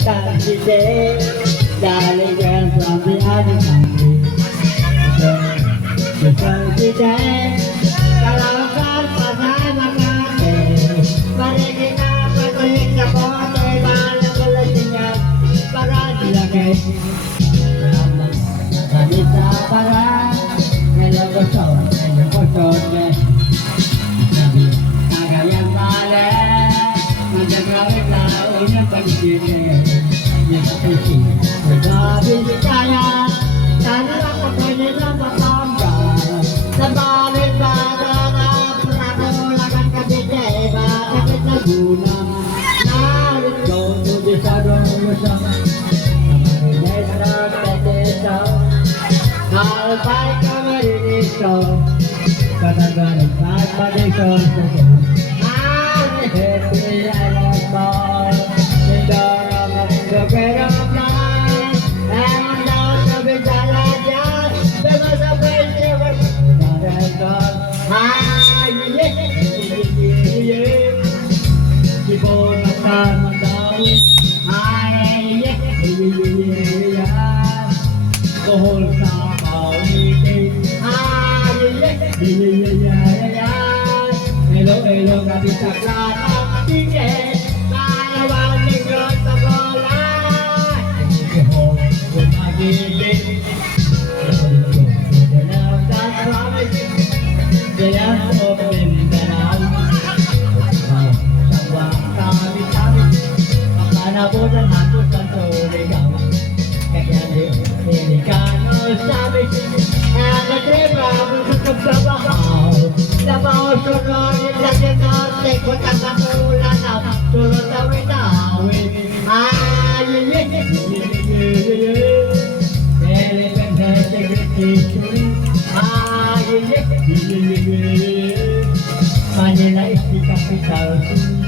today, darling girl from the other country. The sun today, kalaukan pasama kate, maligin na patuloy sa kote, balang kalasingan, para dilagay. Salita para, ngayon ko son, ngayon ko son, kagayang mali, magagawin na unang pag-ibig. Sabi kaya, sana ako pwede na matangga. Sa balik ba na napakulagan ka dito, bakit nagunam? Narito, tubi sa rosa, namarinay sa pagkesa, halpay ka marinito, katagaling pagpadito sa ko. Happy I love more, the great of mine, and now to be Jalaja, there was a place you were not at all. People are coming down. The whole town meeting. Hello, hello, Gabi Sakla, Tingge, Malawang Negros, Tagola. Manila is the capital.